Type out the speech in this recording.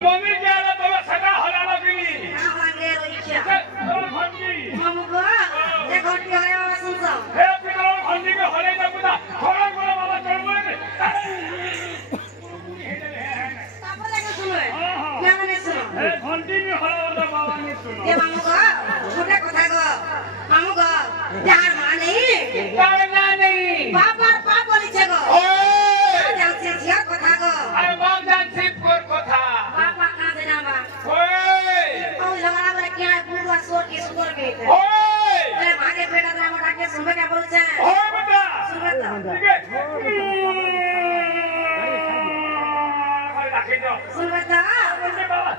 mummy गेला बाबा सगळा हलाला गेली आवांगे रोईच्या भंडी मामुगो ते घंटी हया वासुंचा हे तिकडे भंडी के हले ना पुता थोडा गोळा बाबा चढवले तापले का सुनोय केमने सुनो हे भंडी मी हलावला बाबा ने सुनो ए मामुगो छोटे কথা গো मामुगो যার মা নেই তার না নেই বাবার পা বলিছে গো ওই যাচ্ছে ঝিয়া কথা গো আরে বাপ জানছি কোর কথা বাবা কাজে নামা ওই ও ঝগড়া বলে কি হয় পুরো সোর কি সুন্দর বেটে ওই আরে ভাগে বেটা তো আমার ডাকে শুনবে কে বলছে ওই বেটা শুনবে তো ঠিক আছে ভাই রাখি দাও শুনবে তো বলছে বাবা